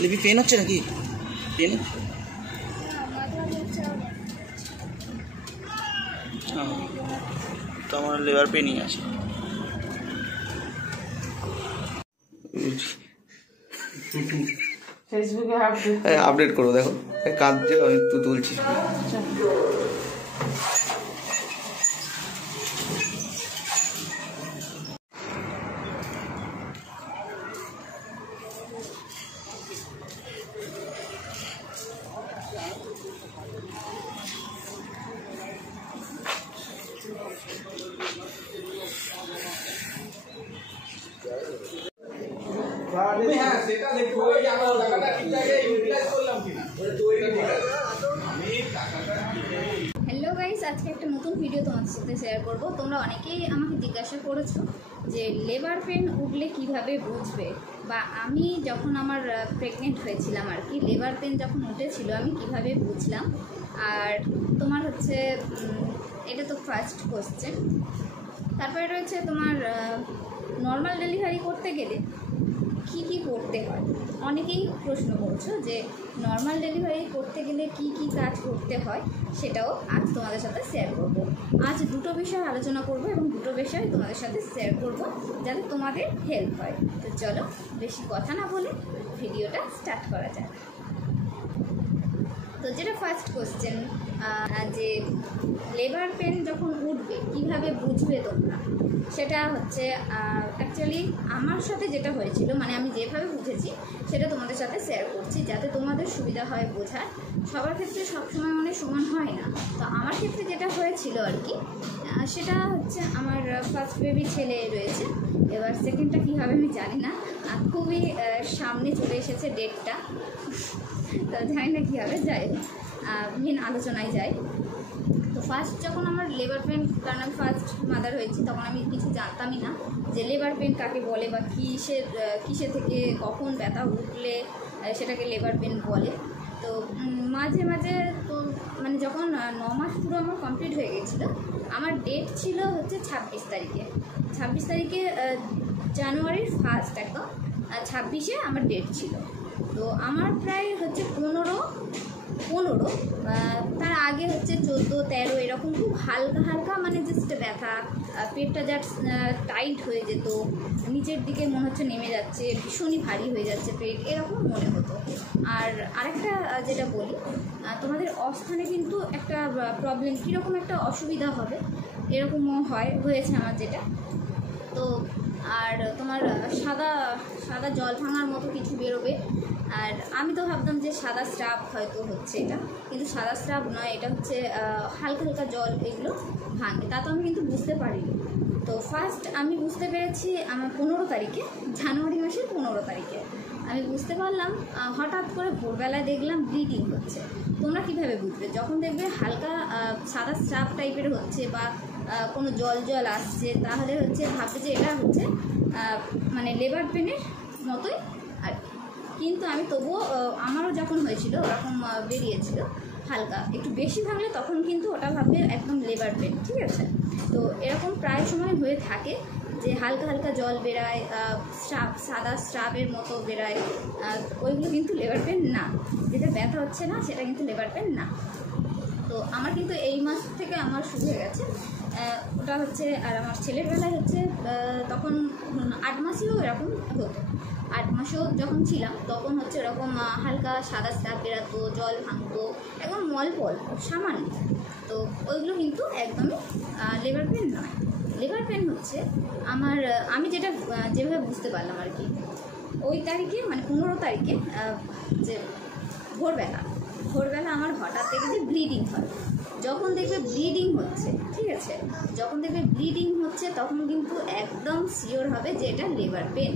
লিপি পেন হচ্ছে নাকি? পেন তো আমার লেবার পেনই আছে। ফেসবুকে আপডেট করবো, দেখো কাঁদছে, আমি তো তুলছি। হ্যালো গাইস, আজকে একটা নতুন ভিডিও তোমাদের সাথে শেয়ার করব। তোমরা অনেকেই আমাকে জিজ্ঞাসা করেছো যে লেবার পেন উঠলে কিভাবে বুঝবে, বা আমি যখন আমার প্রেগনেন্ট হয়েছিলাম আর কি, লেবার পেন যখন উঠেছিল আমি কিভাবে বুঝলাম। আর তোমার হচ্ছে এটা তো ফার্স্ট কোশ্চেন। তারপরে রয়েছে তোমার নর্মাল ডেলিভারি করতে গেলে কি কি করতে হয়। অনেকেই প্রশ্ন করছো যে নর্মাল ডেলিভারি করতে গেলে কি কি কাজ করতে হয়, সেটাও আজ তোমাদের সাথে শেয়ার করব। আজ দুটো বিষয় আলোচনা করব এবং দুটো বিষয় তোমাদের সাথে শেয়ার করব যাতে তোমাদের হেল্প হয়। তো চলো বেশি কথা না বলে ভিডিওটা স্টার্ট করা যাক। তো যেটা ফার্স্ট কোশ্চেন, যে লেবার পেন যখন উঠবে কিভাবে বুঝবে তোমরা, সেটা হচ্ছে অ্যাকচুয়ালি আমার সাথে যেটা হয়েছিল, মানে আমি যেভাবে বুঝেছি সেটা তোমাদের সাথে শেয়ার করছি যাতে তোমাদের সুবিধা হয় বোঝার। সবার ক্ষেত্রে সবসময় মানে সমান হয় না। তো আমার ক্ষেত্রে যেটা হয়েছিল আর কি, সেটা হচ্ছে আমার ফার্স্ট বেবি ছেলে রয়েছে। এবার সেকেন্ডটা কী হবে আমি জানি না, খুবই সামনে চলে এসেছে ডেটটা, তো জানি না কী হবে। যাই হোক, মেন আলোচনায় যাই। তো ফার্স্ট যখন আমার লেবার পেন, কারণ আমি ফার্স্ট মাদার হয়েছি, তখন আমি কিছু জানতামই না যে লেবার পেন কাকে বলে বা কিসের থেকে কখন ব্যথা উঠলে সেটাকে লেবার পেন বলে। তো মাঝে মাঝে তো মানে যখন 9 মাস পুরো আমার কমপ্লিট হয়ে গেছিলো, আমার ডেট ছিল হচ্ছে 26 তারিখে জানুয়ারির ফার্স্ট, একদম 26-এ আমার ডেট ছিল। তো আমার প্রায় হচ্ছে 15 তার আগে হচ্ছে 14, 13 এরকম খুব হালকা হালকা মানে জাস্ট ব্যথা, পেটটা জাস্ট টাইট হয়ে যেত, নিচের দিকে মনে হচ্ছে নেমে যাচ্ছে, ভীষণই ভারী হয়ে যাচ্ছে পেট, এরকম মনে হতো। আর আরেকটা যেটা বলি, তোমাদের অস্থানে কিন্তু একটা প্রবলেম, কীরকম একটা অসুবিধা হবে এরকমও হয়েছে আমার যেটা। তো আর তোমার সাদা জল ভাঙার মতো কিছু বেরোবে। আর আমি তো ভাবতাম যে সাদা স্রাব হয়তো হচ্ছে এটা, কিন্তু সাদা স্রাব নয়, এটা হচ্ছে হালকা হালকা জল এগুলো ভাঙে। তা তো আমি কিন্তু বুঝতে পারিনি। তো ফার্স্ট আমি বুঝতে পেরেছি আমার 15 তারিখে, জানুয়ারি মাসের 15 তারিখে আমি বুঝতে পারলাম। হঠাৎ করে ভোরবেলায় দেখলাম ব্লিডিং হচ্ছে। তোমরা কীভাবে বুঝবে? যখন দেখবে হালকা সাদা স্রাব টাইপের হচ্ছে বা কোনো জল আসছে, তাহলে হচ্ছে ভাববে যে এটা হচ্ছে মানে লেবার পেনের মতোই আর। কিন্তু আমি তবুও, আমারও যখন হয়েছিল ওরকম বেরিয়েছিল হালকা একটু বেশি ভাঙলে, তখন কিন্তু ওটা ভাববে একদম লেবার পেন, ঠিক আছে? তো এরকম প্রায় সময় হয়ে থাকে যে হালকা হালকা জল বেরায়, সাদা স্রাবের মতো বেরায়, ওইগুলো কিন্তু লেবার পেন না। যেটা ব্যথা হচ্ছে না সেটা কিন্তু লেবার পেন না। তো আমার কিন্তু এই মাস থেকে আমার শুরু হয়ে গেছে ওটা হচ্ছে। আর আমার ছেলের বেলায় হচ্ছে তখন 8 মাসেও এরকম হতো। 8 মাসেও যখন ছিলাম তখন হচ্ছে এরকম হালকা সাদা স্রাব বেরাতো, জল ভাঙতো, একদম মলপল সামান্য। তো ওইগুলো কিন্তু একদমই লেবার পেন নয়। লেবার পেন হচ্ছে আমার, আমি যেভাবে বুঝতে পারলাম আর কি, ওই তারিখে মানে 15 তারিখে যে ভোরবেলা আমার হঠাৎ দেখে যে ব্লিডিং হয়। যখন দেখবে ব্লিডিং হচ্ছে, ঠিক আছে, যখন দেখবে ব্লিডিং হচ্ছে তখন কিন্তু একদম শিওর হবে যে এটা লেবার পেন।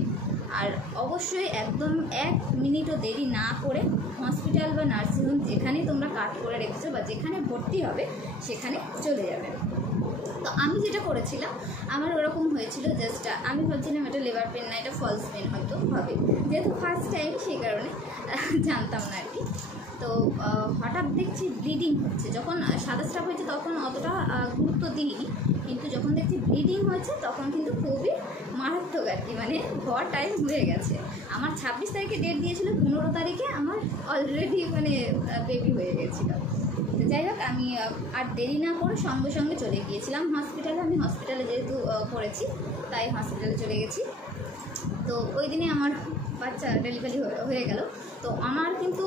আর অবশ্যই একদম 1 মিনিটও দেরি না করে হসপিটাল বা নার্সিংহোম যেখানেই তোমরা কাট করে রেখেছো বা যেখানে ভর্তি হবে সেখানে চলে যাবে। তো আমি যেটা করেছিলাম, আমার ওরকম হয়েছিল, জাস্ট আমি ভাবছিলাম এটা লেবার পেন না, এটা ফলস পেন হয়তো হবে, যেহেতু ফার্স্ট টাইম সেই কারণে জানতাম না আর কি। তো হঠাৎ দেখছি ব্লিডিং হচ্ছে। যখন সাদা স্রাব হয়েছে তখন অতটা গুরুত্ব দিইনি, কিন্তু যখন দেখছি ব্লিডিং হয়েছে তখন কিন্তু খুবই মারাত্মক আর কি, মানে হওয়ার টাইম হয়ে গেছে। আমার 26 তারিখে ডেট দিয়েছিল, 15 তারিখে আমার অলরেডি মানে বেবি হয়ে গেছিলো। তো যাই হোক, আমি আর দেরি না করে সঙ্গে সঙ্গে চলে গিয়েছিলাম হসপিটালে। আমি হসপিটালে যেহেতু পড়েছি তাই হসপিটালে চলে গেছি। তো ওই দিনে আমার বাচ্চা ডেলিভারি হয়ে গেল। তো আমার কিন্তু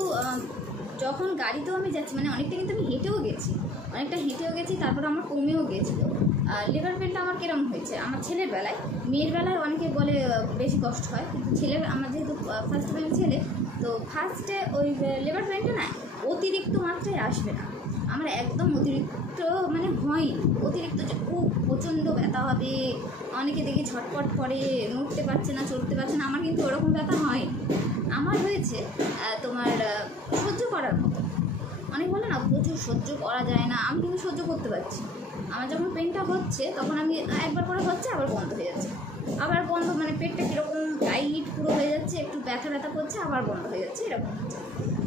যখন গাড়িতেও আমি যাচ্ছি, মানে অনেকটা কিন্তু আমি হেঁটেও গেছি, তারপর আমার কমেও গিয়েছিলো। লিভার পেনটা আমার কীরকম হয়েছে আমার ছেলের বেলায়, মেয়ের বেলায় অনেকে বলে বেশি কষ্ট হয়, কিন্তু ছেলের, আমার যেহেতু ফার্স্ট বেবি ছেলে, তো ফার্স্টে ওই লিভার পেনটা না অতিরিক্ত মাত্রায় আসবে না, আমার একদম অতিরিক্ত মানে হয়নি। অতিরিক্ত যে খুব প্রচণ্ড ব্যথা হবে, অনেকে দেখি ঝটপট করে নড়তে পারছে না, চড়তে পারছে না, আমার কিন্তু ওরকম ব্যথা হয়নি। আমার হয়েছে তোমার সহ্য করার মতো। অনেক বলে না প্রচুর সহ্য করা যায় না, আমি কিন্তু সহ্য করতে পারছি। আমার যখন পেনটা হচ্ছে তখন আমি একবার করে হচ্ছে, আবার বন্ধ হয়ে যাচ্ছে, আবার বন্ধ, মানে পেটটা কীরকম টাইট পুরো হয়ে যাচ্ছে, একটু ব্যথা করছে, আবার বন্ধ হয়ে যাচ্ছে, এরকম হচ্ছে।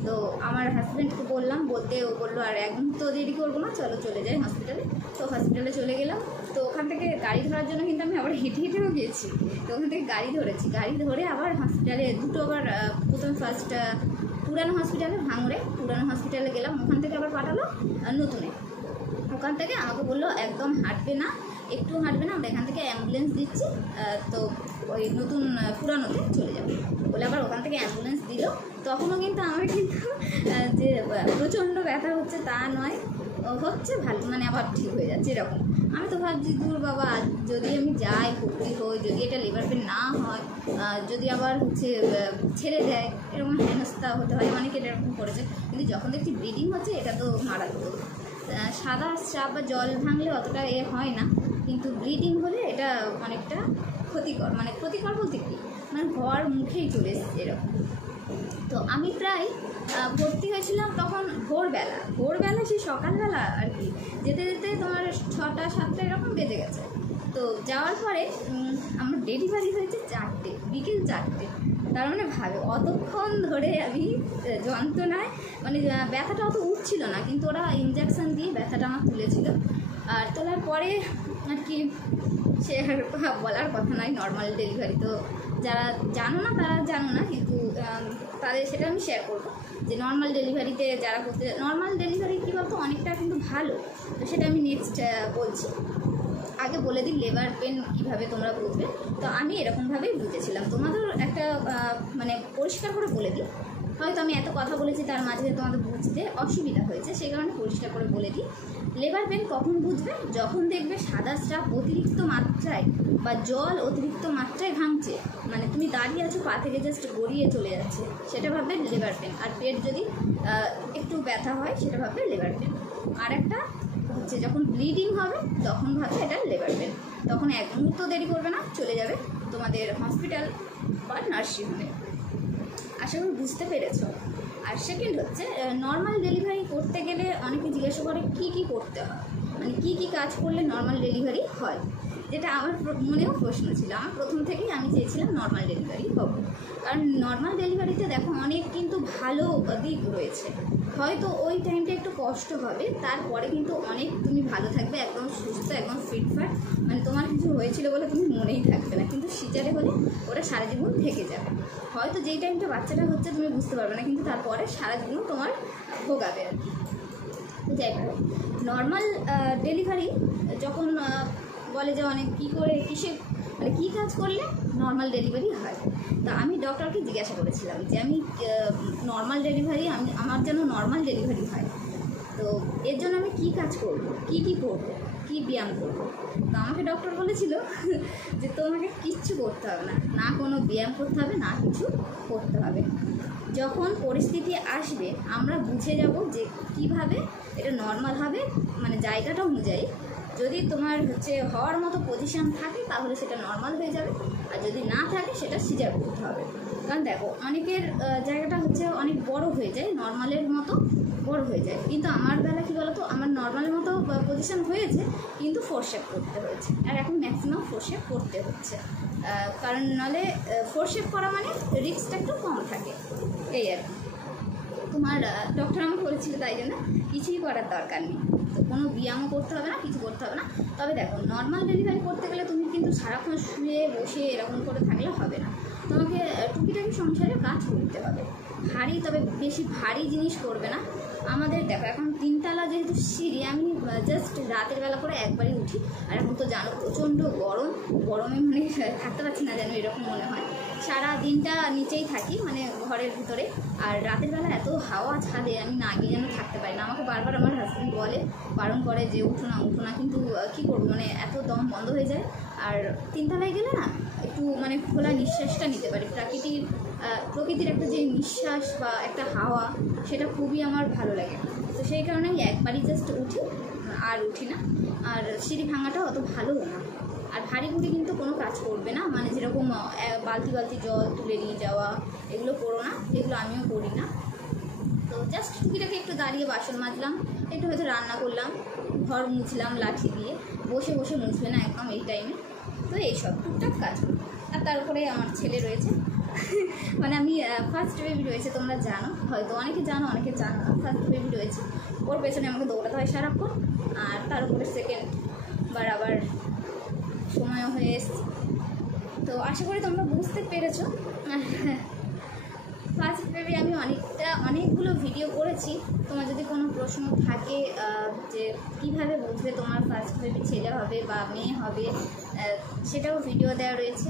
তো আমার হাজব্যান্ডকে বললাম, বলতে ও বললো আর এক মুহূর্ত দেরি করবো না, চলো চলে যাই হসপিটালে। তো হসপিটালে চলে গেলাম। তো ওখান থেকে গাড়ি ধরার জন্য কিন্তু আমি আবার হেঁটেও গিয়েছি। তো ওখান থেকে গাড়ি ধরে আবার হসপিটালে দুটো, আবার প্রথম ফার্স্ট পুরানো হসপিটালে, ভাঙড়ে পুরানো হসপিটালে গেলাম। ওখান থেকে আবার পাঠালো নতুনে। ওখান থেকে আমাকে বললো একদম হাঁটবে না, একটু হাঁটবে না, আমরা এখান থেকে অ্যাম্বুলেন্স দিচ্ছি, তো ওই নতুন পুরানোতে চলে যাবে বলে আবার ওখান থেকে অ্যাম্বুলেন্স দিল। তখনও কিন্তু আমার কিন্তু যে প্রচণ্ড ব্যথা হচ্ছে তা নয়, হচ্ছে ভালো, মানে আবার ঠিক হয়ে যাচ্ছে এরকম। আমি তো ভাবছি দূর বাবা, যদি আমি যাই ভর্তি হই, যদি এটা লিভার পেন না হয়, যদি আবার হচ্ছে ছেড়ে দেয়, এরকম হেনস্থা হতে হয়, অনেকে এরকম করেছে। কিন্তু যখন দেখছি ব্লিডিং হচ্ছে, এটা তো মারাত্মক। সাদা স্রাব বা জল ভাঙলে অতটা হয় না, কিন্তু ব্লিডিং হলে এটা অনেকটা ক্ষতিকর। মানে ক্ষতিকর বলতে কি, মানে ঘর মুখেই চলে এসেছে এরকম। তো আমি প্রায় ভর্তি হয়েছিলাম তখন ভোরবেলা সেই সকালবেলা আর কি, যেতে যেতে তোমার 6টা 7টা এরকম বেজে গেছে। তো যাওয়ার পরে আমার ডেলিভারি হয়েছে 4টে, বিকেল 4টে। তার মানে ভাবে অতক্ষণ ধরে আমি যন্ত্রণায়, মানে ব্যথাটা অত উঠছিল না, কিন্তু ওরা ইনজেকশান দিয়ে ব্যথাটা আমার তুলেছিল। আর তোলার পরে আর কি, সে আর বলার কথা নয়, নর্মাল ডেলিভারি তো যারা জানো না তারা জানো না, কিন্তু তাদের সেটা আমি শেয়ার করবো যে নর্মাল ডেলিভারিতে যারা করতে, নর্মাল ডেলিভারি কী বলতো অনেকটা কিন্তু ভালো। তো সেটা আমি নেক্সট বলছি। আগে বলে দিই লেবার পেন কীভাবে তোমরা বুঝবে। তো আমি এরকমভাবেই বুঝেছিলাম, তোমাদের একটা মানে পরিষ্কার করে বলে দিই। হয়তো আমি এত কথা বলেছি, তার মাঝে তোমাদের বুঝতে অসুবিধা হয়েছে, সেই কারণে পরিষ্কার করে বলে দিই। লেবার পেন কখন বুঝবে? যখন দেখবে সাদা স্রাব অতিরিক্ত মাত্রায় বা জল অতিরিক্ত মাত্রায় ভাঙছে, মানে তুমি দাঁড়িয়ে আছো, পা থেকে জাস্ট গড়িয়ে চলে যাচ্ছে, সেটা ভাববে লেবার পেন। আর পেট যদি একটু ব্যথা হয়, সেটা ভাববে লেবার পেন। আর একটা হচ্ছে যখন ব্লিডিং হবে, তখন ভাববে এটা লেবার পেন। তখন এক মুহূর্ত দেরি করবে না, চলে যাবে তোমাদের হসপিটাল বা নার্সিংহোমে। আশা করি বুঝতে পেরেছ। আর সেকেন্ড হচ্ছে, নর্মাল ডেলিভারি করতে গেলে অনেকে জিজ্ঞাসা করে কী করতে হয়, মানে কী কাজ করলে নর্মাল ডেলিভারি হয়, যেটা আমার মনেও প্রশ্ন ছিল। আমার প্রথম থেকেই আমি চেয়েছিলাম নর্মাল ডেলিভারি হব, কারণ নর্মাল ডেলিভারিতে দেখো অনেক কিন্তু ভালো দিক রয়েছে। হয়তো ওই টাইমটা একটু কষ্ট হবে, তারপরে কিন্তু অনেক তুমি ভালো থাকবে, একদম সুস্থ, একদম ফিটফাট, মানে তোমার কিছু হয়েছিল বলে তুমি মনেই থাকবে না। কিন্তু সিজারে হলে ওরা সারা জীবন থেকে যাবে। হয়তো যেই টাইমটা বাচ্চাটা হচ্ছে তুমি বুঝতে পারবে না, কিন্তু তারপরে সারা জীবন তোমার ভোগাবে আর কি। যাই হোক, নর্মাল ডেলিভারি যখন বলে যে অনেক মানে কী কাজ করলে নর্মাল ডেলিভারি হয়, তা আমি ডক্টরকে জিজ্ঞাসা করেছিলাম যে আমি নর্মাল ডেলিভারি, আমার যেন নর্মাল ডেলিভারি হয়, তো এর জন্য আমি কী কাজ করব, কী করবো, কী ব্যায়াম করবো। তো আমাকে ডক্টর বলেছিল যে তোমাকে কিচ্ছু করতে হবে না, না কোনো ব্যায়াম করতে হবে, না কিছু করতে হবে। যখন পরিস্থিতি আসবে আমরা বুঝে যাব যে কিভাবে এটা নর্মাল হবে, মানে জায়গাটা অনুযায়ী। যদি তোমার হচ্ছে হওয়ার মতো পজিশান থাকে তাহলে সেটা নর্মাল হয়ে যাবে, আর যদি না থাকে সেটা সিজার করতে হবে। কারণ দেখো অনেকের জায়গাটা হচ্ছে অনেক বড় হয়ে যায়, নর্মালের মতো বড় হয়ে যায়, কিন্তু আমার বেলা কী বলতো, আমার নর্মালের মতো পজিশান হয়েছে, কিন্তু ফোরশেপ করতে হয়েছে। আর এখন ম্যাক্সিমাম ফোরশেপ করতে হচ্ছে, কারণ নাহলে ফোরশেপ করা মানে রিস্কটা একটু কম থাকে, এই আর কি। তোমার ডক্টর আমাকে বলেছিল, তাই জন্য কিছুই করার দরকার নেই, তো কোনো ব্যায়ামও করতে হবে না, কিছু করতে হবে না। তবে দেখো নর্মাল ডেলিভারি করতে গেলে তুমি কিন্তু সারাক্ষণ শুয়ে বসে এরকম করে থাকলে হবে না, তোমাকে টুকিটাকি সংসারে কাজ করতে হবে। তবে বেশি ভারী জিনিস করবে না। আমাদের দেখো এখন 3 তলা যেহেতু সিঁড়ি, আমি জাস্ট রাতের বেলা করে একবারই উঠি। আর এখন তো জানো প্রচণ্ড গরমে মানে থাকতে পারছি না যেন এরকম মনে হয়। সারা দিনটা নিচেই থাকি মানে ঘরের ভিতরে, আর রাতের বেলা এত হাওয়া ছাদে আমি না গিয়ে যেন থাকতে পারি না। আমাকে বারবার আমার হাজব্যান্ড বলে, বারণ করে যে উঠো না, কিন্তু কী করবো, মানে এত দম বন্ধ হয়ে যায়। আর 3 তলায় গেলে না একটু মানে খোলা নিঃশ্বাসটা নিতে পারি, প্রকৃতির একটা যে নিঃশ্বাস বা একটা হাওয়া, সেটা খুবই আমার ভালো লাগে। তো সেই কারণেই একবারই জাস্ট উঠি, আর উঠি না। আর সিঁড়ি ভাঙাটা অত ভালোও না। আর ভারী ভুড়ি কিন্তু কোনো কাজ করবে না, মানে যেরকম বালতি জল তুলে নিয়ে যাওয়া, এগুলো করো না, এগুলো আমিও করি না। তো জাস্ট টুকিটাকে একটু দাঁড়িয়ে বাসন মাজলাম, একটু হয়তো রান্না করলাম, ঘর মুছলাম লাঠি দিয়ে, বসে মুছবে না একদম এই টাইমে। তো এইসব টুকটাক কাজ করি। আর তার উপরে আমার ছেলে রয়েছে মানে আমি ফার্স্ট বেবি রয়েছে, তোমরা জানো হয়তো, অনেকে জানো অনেকে জানো না। ফার্স্ট বেবি রয়েছে, ওর পেছনে আমাকে দৌড়াতে হয় সারাক্ষণ। আর তার উপরে সেকেন্ড বার আবার সময়ও হয়ে এসছে। তো আশা করি তোমরা বুঝতে পেরেছো। ফার্স্ট বেবি আমি অনেকগুলো ভিডিও করেছি। তোমার যদি কোনো প্রশ্ন থাকে যে কীভাবে বুঝবে তোমার ফার্স্ট বেবি ছেলে হবে বা মেয়ে হবে, সেটাও ভিডিও দেওয়া রয়েছে।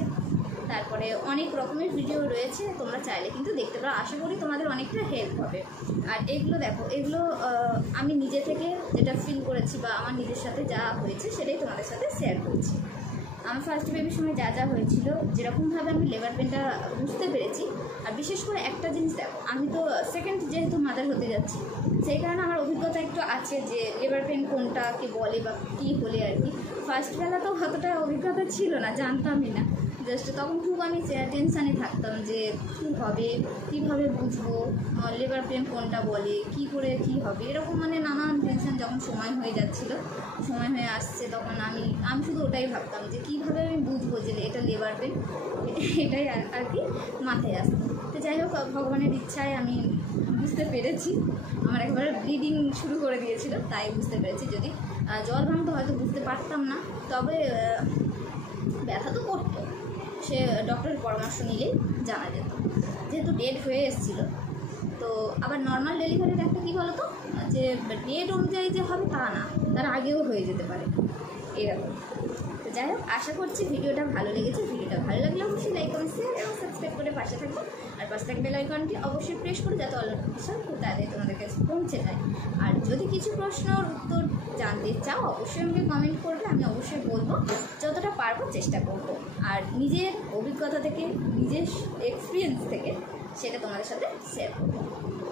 তারপরে অনেক রকমের ভিডিও রয়েছে, তোমরা চাইলে কিন্তু দেখতে পারো। আশা করি তোমাদের অনেকটা হেল্প হবে। আর এগুলো দেখো, এগুলো আমি নিজে থেকে যেটা ফিল করেছি বা আমার নিজের সাথে যা হয়েছে সেটাই তোমাদের সাথে শেয়ার করছি। আমার ফার্স্ট বেবির সময় যা হয়েছিল, যেরকমভাবে আমি লেবার পেনটা বুঝতে পেরেছি। আর বিশেষ করে একটা জিনিস দেখো, আমি তো সেকেন্ড যেহেতু মাদার হতে যাচ্ছি, সেই কারণে আমার অভিজ্ঞতা একটু আছে যে লেবার পেন কোনটাকে বলে বা কী হলে আর কি। ফার্স্টবেলা তো অতটা অভিজ্ঞতা ছিল না, জানতামই না। জাস্ট তখন খুব আমি টেনশানে থাকতাম যে কী হবে, কীভাবে বুঝবো লেবার পেন কোনটা বলে, কি করে কি হবে, এরকম মানে নানান টেনশান। যখন সময় হয়ে আসছে তখন আমি শুধু ওটাই ভাবতাম যে কীভাবে আমি বুঝবো যে এটা লেবার পেন, এটাই আর কি মাথায় আসতো। তো যাই হোক, ভগবানের ইচ্ছায় আমি বুঝতে পেরেছি। আমার একবারে ব্লিডিং শুরু করে দিয়েছিল, তাই বুঝতে পেরেছি। যদি জল ভাঙতো হয়তো বুঝতে পারতাম না, তবে ব্যথা তো করতো, সে ডক্টরের পরামর্শ নিলেই জানা যেত। যেহেতু ডেট হয়ে এসেছিলো, তো আবার নর্মাল ডেলিভারির একটা কী বলো তো, যে ডেট অনুযায়ী যে হবে তা না, তার আগেও হয়ে যেতে পারে এরকম। তো যাই হোক, আশা করছি ভিডিওটা ভালো লেগেছে। ভিডিওটা ভালো লাগলে অবশ্যই লাইক কমেন্ট শেয়ার এবং সাবস্ক্রাইব করে পাশে থাকবো। আর পাশে থাকা বেল আইকনটি অবশ্যই প্রেস করে, যাতে অল নোটিফিকেশন খুব তাড়াতাড়ি তোমাদের কাছে পৌঁছে যায়। আর যদি কিছু প্রশ্নের উত্তর জানতে চাও, অবশ্যই আমাকে কমেন্ট করবে, আমি অবশ্যই বলবো, যতটা পারবো চেষ্টা করবো। আর নিজের অভিজ্ঞতা থেকে, নিজের এক্সপিরিয়েন্স থেকে সেটা তোমাদের সাথে শেয়ার করবো।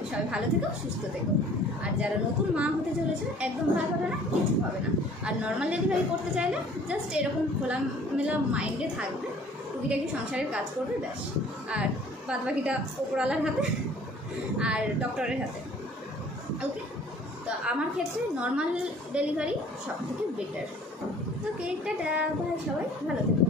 সবাই ভালো থেকো, সুস্থ থেকো। আর যারা নতুন মা হতে চলেছে, একদম ভয় পাবে না, কিছু হবে না। আর নর্মাল ডেলিভারি করতে চাইলে জাস্ট এরকম খোলামেলা মাইন্ডে থাকবে, টুকিটাকি সংসারের কাজ করবে, ব্যাস। আর বাদবাকিটা ওপরওয়ালার হাতে আর ডক্টরের হাতে। ওকে, তো আমার ক্ষেত্রে নর্মাল ডেলিভারি সব থেকে বেটার। ওকে, টাটা, বাই, সবাই ভালো থেকো।